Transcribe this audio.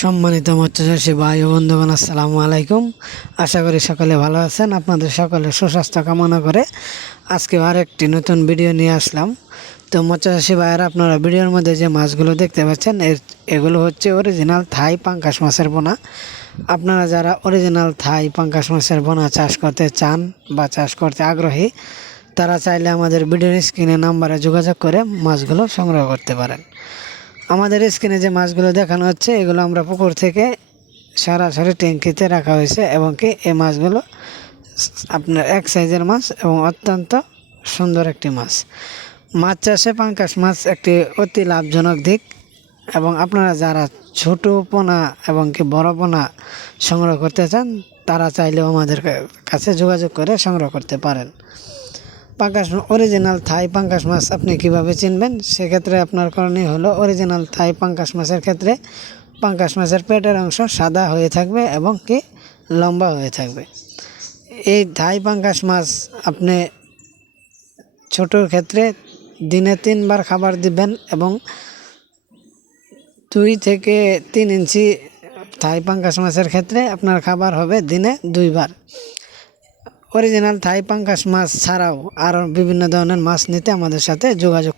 সম্মানিত মৎস্যচাষী ভাই ও বন্ধুগণ, আসসালামু আলাইকুম। আশা করি সকলে ভালো আছেন, আপনাদের সকলে সুস্বাস্থ্য কামনা করে আজকে আর একটি নতুন ভিডিও নিয়ে আসলাম। তো মৎস্যচাষী ভাইয়েরা, আপনারা ভিডিওর মধ্যে যে মাছগুলো দেখতে পাচ্ছেন, এর, এগুলো হচ্ছে অরিজিনাল থাই পাঙ্কাশ মাছের বোনা। আপনারা যারা অরিজিনাল থাই পাঙ্কাশ মাছের বোনা চাষ করতে চান বা চাষ করতে আগ্রহী, তারা চাইলে আমাদের ভিডিওর স্ক্রিনে নাম্বারে যোগাযোগ করে মাছগুলো সংগ্রহ করতে পারেন। আমাদের স্ক্রিনে যে মাছগুলো দেখানো হচ্ছে, এগুলো আমরা পুকুর থেকে সরাসরি ট্যাঙ্কিতে রাখা হয়েছে এবং কি এই মাছগুলো আপনার এক সাইজের মাছ এবং অত্যন্ত সুন্দর একটি মাছ। মাছ চাষে পাঙ্কাশ মাছ একটি অতি লাভজনক দিক এবং আপনারা যারা ছোট পোনা এবং কি বড় পোনা সংগ্রহ করতে চান, তারা চাইলেও আমাদের কাছে যোগাযোগ করে সংগ্রহ করতে পারেন। পাঙ্কাশ অরিজিনাল থাই পাঙ্কাশ মাছ আপনি কীভাবে চিনবেন? সেক্ষেত্রে আপনার করণীয় হলো অরিজিনাল থাই পাঙ্কাশ মাছের ক্ষেত্রে পাঙ্কাশ মাছের পেটের অংশ সাদা হয়ে থাকবে এবং কি লম্বা হয়ে থাকবে। এই থাই পাঙ্কাশ মাছ আপনি ছোটোর ক্ষেত্রে দিনে তিনবার খাবার দিবেন এবং দুই থেকে তিন ইঞ্চি থাই পাঙ্কাশ মাছের ক্ষেত্রে আপনার খাবার হবে দিনে দুইবার। অরিজিনাল থাই পাঙ্কাস মাছ ছাড়াও আরও বিভিন্ন ধরনের মাছ নিতে আমাদের সাথে যোগাযোগ